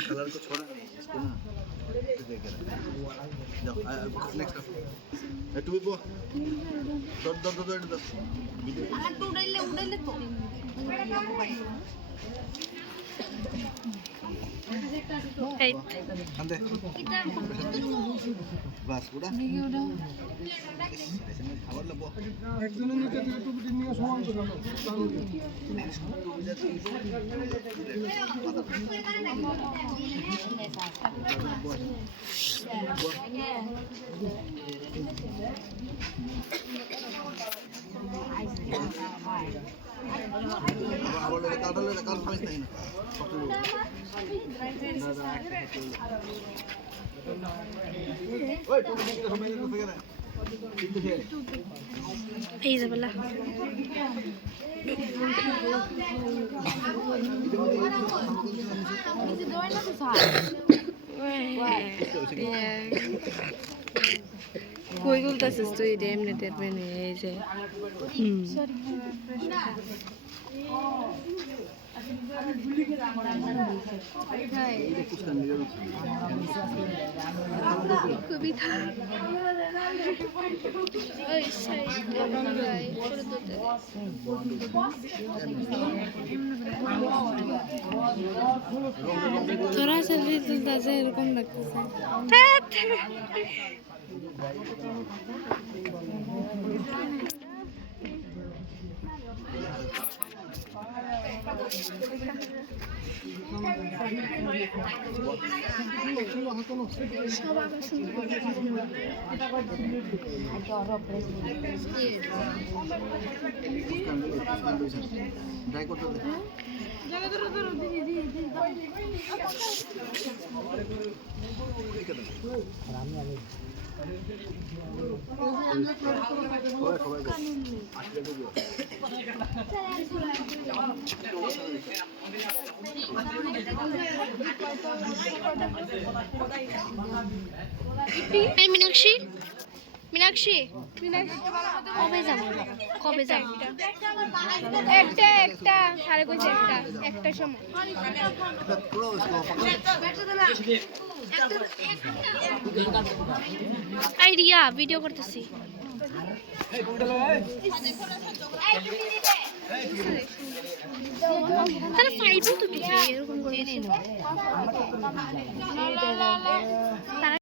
colour को छोड़ा इसको ना जाओ नेक्स्ट टू बो दो दो उड़ाइले तो বাস ওটা খাবার লাগবো একজনের নিচে দিলে টুপিটি নিয়ে সমান করে আবার কাটালে কাল পাইছ নাই না ওই তুমি কি সময় দিতে গেলে এই যে বলা কই গুলতাছিস তুই এমনি দেখবেন এই যে কবিতা তোরা সেলফি তুলতেছে এরকম লাগতেছে मीनाक्षी मीनाक्षी कबे যাব কবে যাব একটা সাড়ে কইছে একটা সময় আইডিয়া ভিডিও করতেছি তাহলে পাইবো তো এরকম করে